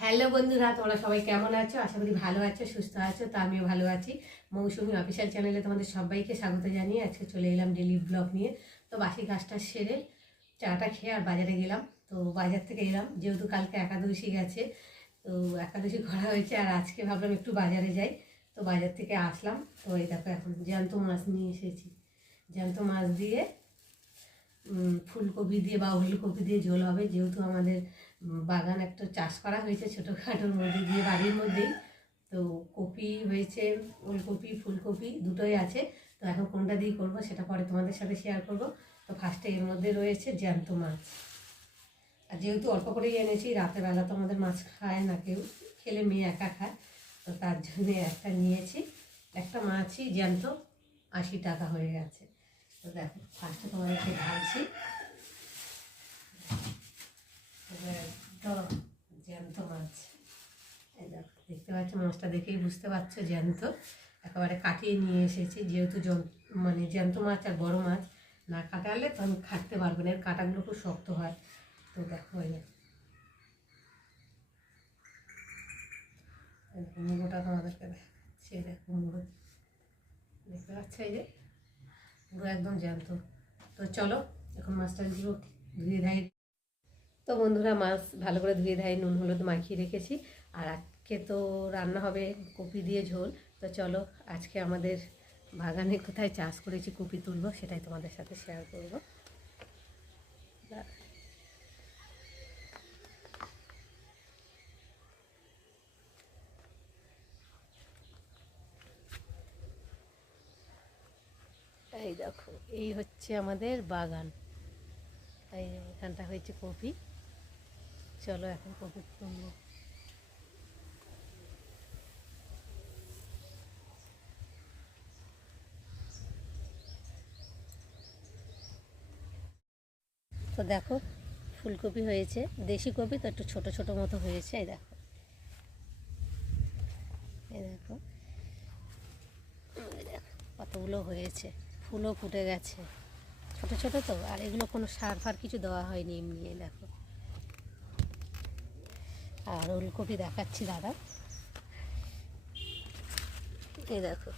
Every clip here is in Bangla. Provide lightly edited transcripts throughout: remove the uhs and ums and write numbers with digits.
হ্যালো বন্ধুরা, তোমরা সবাই কেমন আছো? আশা করি ভালো আছো, সুস্থ আছো। তো আমিও ভালো আছি। মৌসুমি অফিসিয়াল চ্যানেলে তোমাদের সবাইকে স্বাগত জানিয়ে আজকে চলে এলাম ডেলি ব্লগ নিয়ে। তো বাসি কাজটা সেরে চাটা খেয়ে আর বাজারে গেলাম। তো বাজার থেকে এলাম, যেহেতু কালকে একাদশী গেছে, তো একাদশী করা হয়েছে, আর আজকে ভাবলাম একটু বাজারে যাই। তো বাজার থেকে আসলাম। তো এই দেখো এখন জ্যান্ত মাছ নিয়ে এসেছি। জ্যান্ত মাছ দিয়ে ফুলকপি দিয়ে বা ওলকপি দিয়ে ঝোল হবে, যেহেতু আমাদের বাগান একটা চাষ করা হয়েছে ছোটোখাটোর মধ্যে দিয়ে, বাড়ির মধ্যেই। তো কপি হয়েছে, ওলকপি ফুলকপি দুটোই আছে। তো এখন কোনটা দিয়ে করবো সেটা পরে তোমাদের সাথে শেয়ার করব। তো ফার্স্টে এর মধ্যে রয়েছে জ্যান্ত মাছ, আর যেহেতু অল্প করেই এনেছি, রাতের বেলা তো আমাদের মাছ খায় না কেউ, খেলে মেয়ে একা খায়, তো তার জন্যে একটা নিয়েছি। একটা মাছই জ্যান্ত 80 টাকা হয়ে গেছে। তো দেখো ফার্স্টে তোমাদেরকে ঢালছি একদম জ্যান্ত মাছ। এই দেখো, দেখতে পাচ্ছ মাছটা দেখেই বুঝতে পারছো জ্যান্ত, একেবারে কাটিয়ে নিয়ে এসেছি। যেহেতু মানে জ্যান্ত মাছ আর বড় মাছ না কাটালে তো আমি কাটতে পারবো না, এর কাঁটাগুলো খুব শক্ত হয়। তো দেখো মুড়োটা তোমাদেরকে দেখাচ্ছি। দেখো মুড়ো দেখতে পাচ্ছ, এই যে পুরো একদম জ্যান্ত। তো চলো এখন মাছটাগুলো ধুয়ে ধাই। তো বন্ধুরা, মাছ ভালো করে ধুয়ে ধাই নুন হলুদ মাখিয়ে রেখেছি। আর আজকে তো রান্না হবে কপি দিয়ে ঝোল। তো চলো আজকে আমাদের বাগানে কোথায় চাষ করেছি কপি তুলবো, সেটাই তোমাদের সাথে শেয়ার করব। এই দেখো, এই হচ্ছে আমাদের বাগান। এই এখানটা হয়েছে কপি। চলো এখন কপি তুলবো। তো দেখো ফুলকপি হয়েছে, দেশি কপি তো একটু ছোট ছোট মতো হয়েছে। এই দেখো, এই দেখো, এই দেখো কতগুলো হয়েছে, ফুলও ফুটে গেছে। ছোট ছোট তো, আর এগুলো কোনো সার ফার কিছু দেওয়া হয়নি, এমনি। দেখো, আর ওলকপি দেখাচ্ছি দাদা। এই দেখো,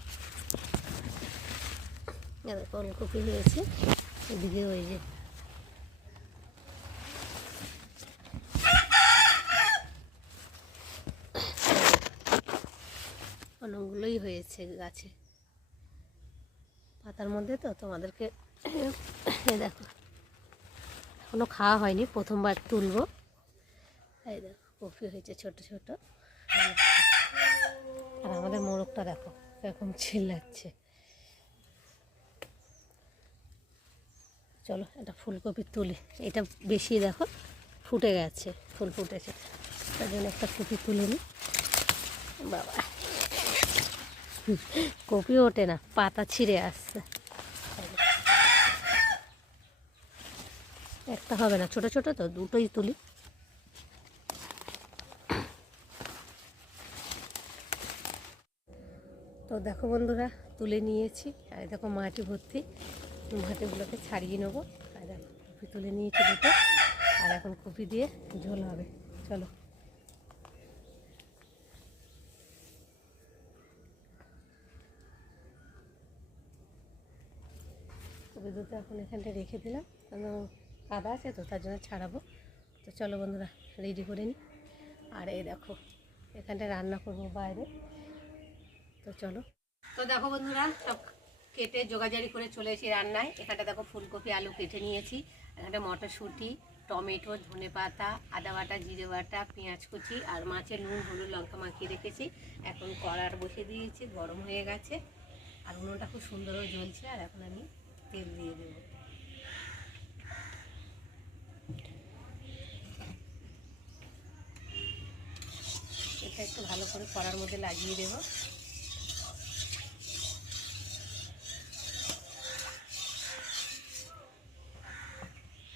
এই দেখো ওলকপি হয়েছে। এদিকে ওই যে অনেকগুলোই হয়েছে গাছে, পাতার মধ্যে। তো তোমাদেরকে এই দেখো, এখনো খাওয়া হয়নি, প্রথমবার তুলবো। এই দেখো কপি হয়েছে ছোট ছোট। আর আমাদের মোরগটা দেখো এরকম চিল্লাচ্ছে। চলো এটা ফুলকপি তুলি। এটা বেশি দেখো ফুটে গেছে, ফুল ফুটেছে, তার জন্য একটা কপি তুলে নিই। বাবা, কপি ওঠে না, পাতা ছিঁড়ে আসছে। একটা হবে না, ছোট ছোট তো, দুটোই তুলি। তো দেখো বন্ধুরা, তুলে নিয়েছি। আর দেখো মাটি ভর্তি, মাটিগুলোকে ছাড়িয়ে নেবো। আর দেখো কপি তুলে নিয়েছি দুটো, আর এখন কপি দিয়ে ঝোল হবে। চলো, কপি দুটো এখন এখানটা রেখে দিলাম, কারণ কাদা আছে তো, তার জন্য ছাড়াবো। তো চলো বন্ধুরা, রেডি করে নিই। আর এই দেখো এখানটা রান্না করবো বাইরে। তো চলো। তো দেখো বন্ধুরা, সব কেটে জোগাড়ি করে চলে এসেছি রান্নায়। এখানটা দেখো ফুলকপি আলু কেটে নিয়েছি, এখানটা মটরশুঁটি, টমেটো, ধনে পাতা, আদা বাটা, জিরে বাটা, পেঁয়াজ কুচি, আর মাছের নুন হলুদ লঙ্কা মাখিয়ে রেখেছি। এখন কড়ার বসে দিয়েছি, গরম হয়ে গেছে, আর উনুনটা খুব সুন্দরভাবে জ্বলছে। আর এখন আমি তেল দিয়ে দেবো। এটা একটু ভালো করে কড়ার মধ্যে লাগিয়ে দেবো।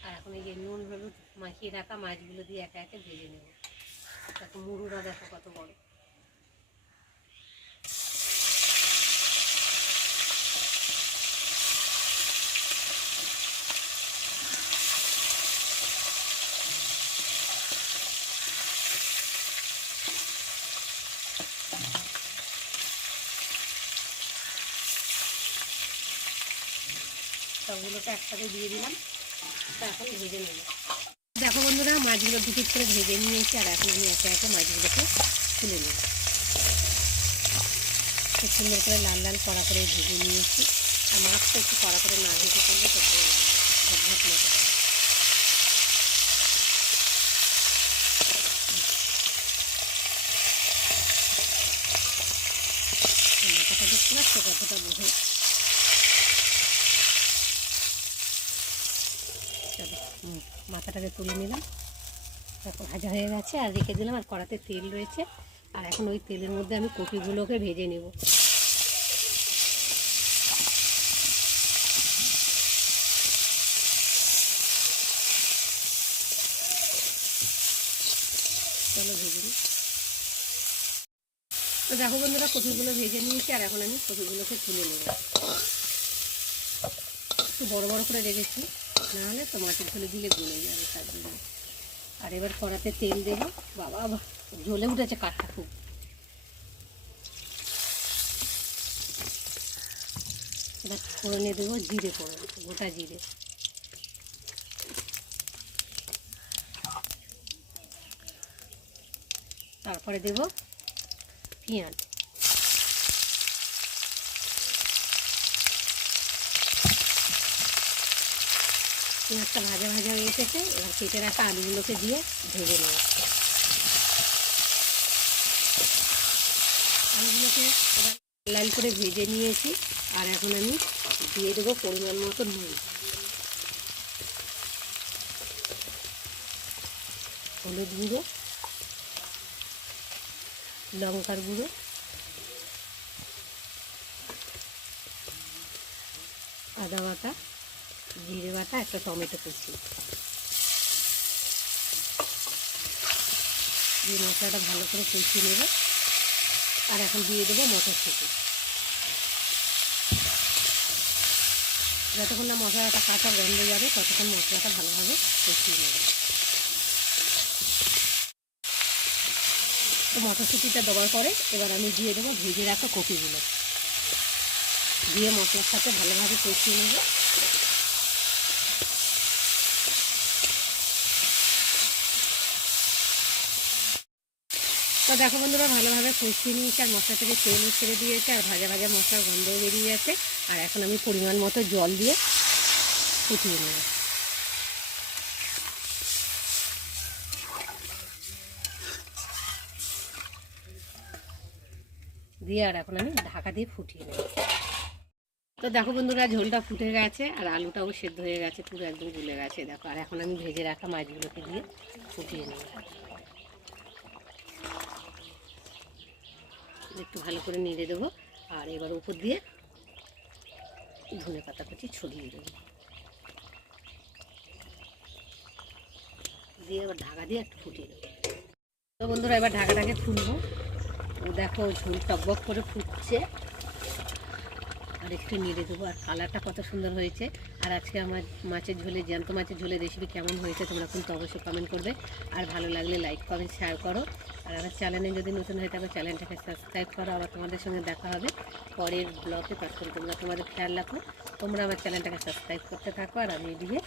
আর এখন এই যে নুন হলুদ মাখিয়ে রাখা মাছগুলো দিয়ে একে একে ভেজে নেব। দেখো মুড়ুরা দেখো কত বড়। সবগুলোকে একসাথে দিয়ে দিলাম। তো এখন ভেজে নেব। দেখো বন্ধুরা, মাছগুলো দুটো করে ভেজে নিয়েছি, আর এখন আমি একে একে মাছগুলোকে তুলে নেব। খুব সুন্দর করে লাল লাল কড়া করে ভেজে নিয়েছি। আর মাছটা একটু কড়া করে না ভেজে করলে তো ভালো লাগে, ঝটঝট মতো হয়। মাথাটা দেখতে পাচ্ছ কতটা বোঝে। চলো মাথাটাকে তুলে নিলাম, তারপর ভাজা হয়ে গেছে আর রেখে দিলাম। আর কড়াতে তেল রয়েছে, আর এখন ওই তেলের মধ্যে আমি কপিগুলোকে ভেজে নেব। চলো ভেজে নিই। তো দেখো বন্ধুরা, কপিগুলো ভেজে নিয়েছি, আর এখন আমি কপিগুলোকে তুলে নেব। একটু বড় বড় করে রেখেছি, নাহলে তো মাটির ঝোলে দিলে গলে যাবে, তার জন্য। আর এবার কড়াতে তেল দেবো। বাবা জ্বলে উঠেছে কাঠটা খুব। এবার ফোড়নে দেবো জিরে ফোড়ন, গোটা জিরে। তারপরে দেব পেঁয়াজ। পেঁয়াজটা ভাজা ভাজা হয়ে এসেছে, এবার কেটে রাখা আলুগুলোকে দিয়ে ভেজে নেব। আলুগুলোকে এবার লাল করে ভেজে নিয়েছি, আর এখন আমি দিয়ে দেবো পরিমাণ মতো নুন, হলুদ গুঁড়ো, লঙ্কার গুঁড়ো, আদা বাটা, জিরে বাটা, একটা টমেটো কুচি দিয়ে মশলাটা ভালো করে কষিয়ে নেব। আর এখন দিয়ে দেবো মটরশুঁটি। যতক্ষণ না মশলাটা কাঁচা গন্ধ যাবে ততক্ষণ মশলাটা ভালোভাবে কষিয়ে নেব। তো মটরশুঁটিটা দেওয়ার পরে এবার আমি দিয়ে দেবো ভেজে রাখা কপিগুলো, দিয়ে মশলার সাথে ভালোভাবে কষিয়ে নেব। তো দেখো বন্ধুরা, ভালোভাবে কষিয়ে নিয়েছি, আর মশলা থেকে তেলও ছেড়ে দিয়েছে, আর ভাজা ভাজা মশলার গন্ধও বেরিয়ে গেছে। আর এখন আমি পরিমাণ মতো জল দিয়ে ফুটিয়ে নেব। দিয়ে আর এখন আমি ঢাকা দিয়ে ফুটিয়ে নেব। তো দেখো বন্ধুরা, ঝোলটা ফুটে গেছে, আর আলুটাও সেদ্ধ হয়ে গেছে, পুরো একদম গলে গেছে দেখো। আর এখন আমি ভেজে রাখা মাছগুলোকে দিয়ে ফুটিয়ে নেব। একটু ভালো করে নেড়ে দেবো, আর এবার উপর দিয়ে ধনে পাতা কুচি ছড়িয়ে দেবো, দিয়ে এবার ঢাকা দিয়ে একটু ফুটিয়ে দেবো। তো বন্ধুরা, এবার ঢাকাটাকে খুলবো। দেখো ঝোল টকবক করে ফুটছে, আর একটু নেড়ে দেবো। আর কালারটা কত সুন্দর হয়েছে। আর আজকে আমার মাছের ঝোলে, জ্যান্ত মাছের ঝোলের রেসিপি কেমন হয়েছে তোমরা কিন্তু অবশ্যই কমেন্ট করবে। আর ভালো লাগলে লাইক কমেন্ট শেয়ার করো। আর আমার চ্যানেলে যদি নতুন হয়ে থাকো চ্যানেলটাকে সাবস্ক্রাইব করো। আবার তোমাদের সঙ্গে দেখা হবে পরের ব্লগে। তখন তোমরা তোমাদের খেয়াল রাখো, তোমরা আমার চ্যানেলটাকে সাবস্ক্রাইব করতে থাকো, আর আমি এদিকে